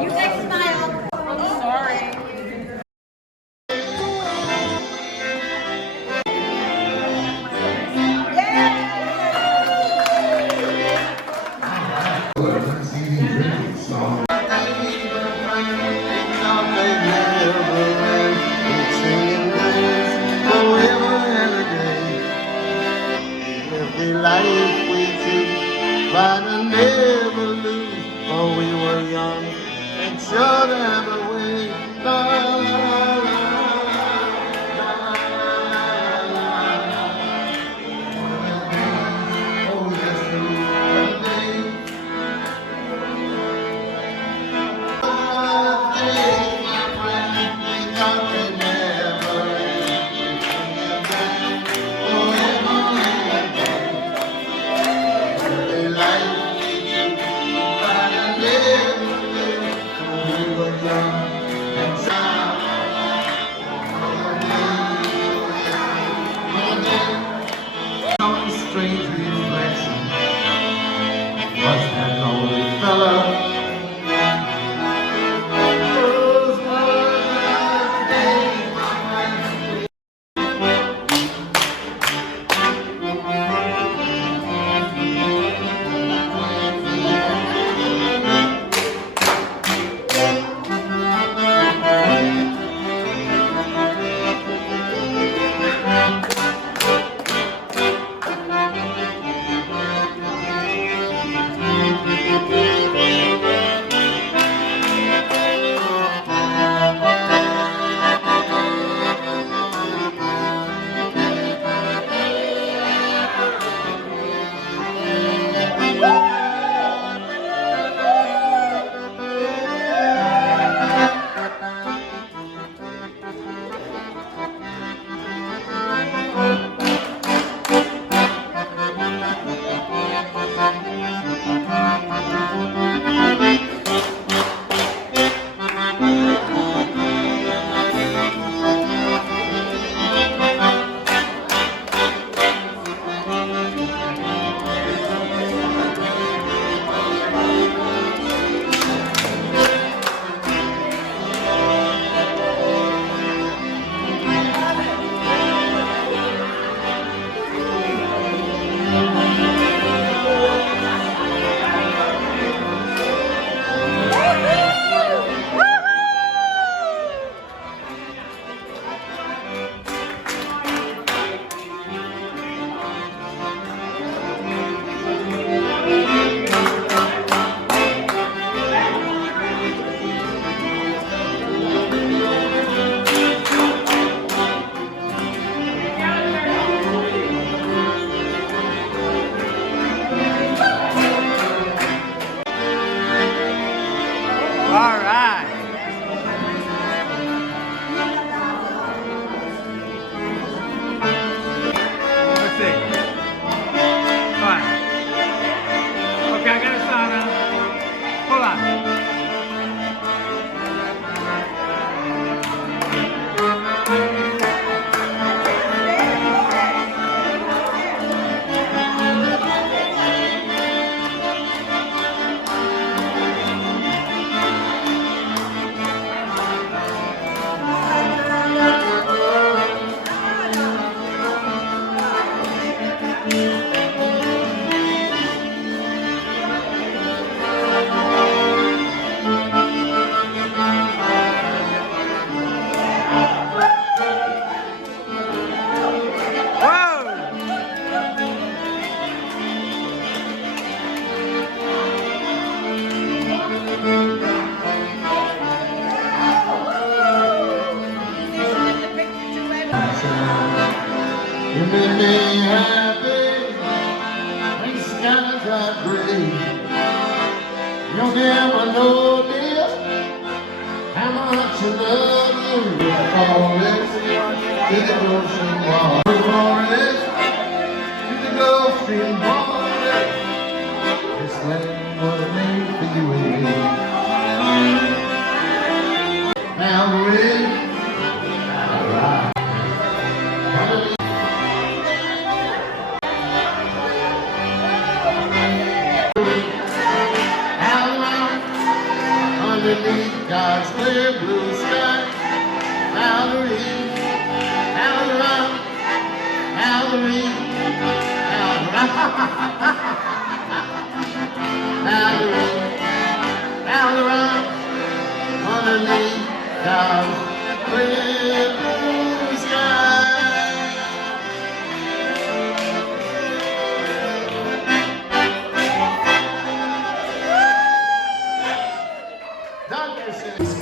You guys smile. I'm sorry. Life we took, but I never lose. For we were young and sure to have a way. La, la, la, la, la, la. Oh, yes, one day. One day, my friend, we thought we'd never end. Forever and a day. Strange reflection was that lonely fella. Those were the days, my friend. All right. Let's see. Come on. Okay, I got a sound now. Hold on. You made me happy when the skies are gray. You'll never know, dear, how much I love you. Forest to the ocean wall. Forest to the Gulf Stream border. This land was made for you and me. Now we're underneath God's clear blue sky. Valerie, Valerie, Valerie, Valerie, Valerie, underneath God's clear blue sky. Dr.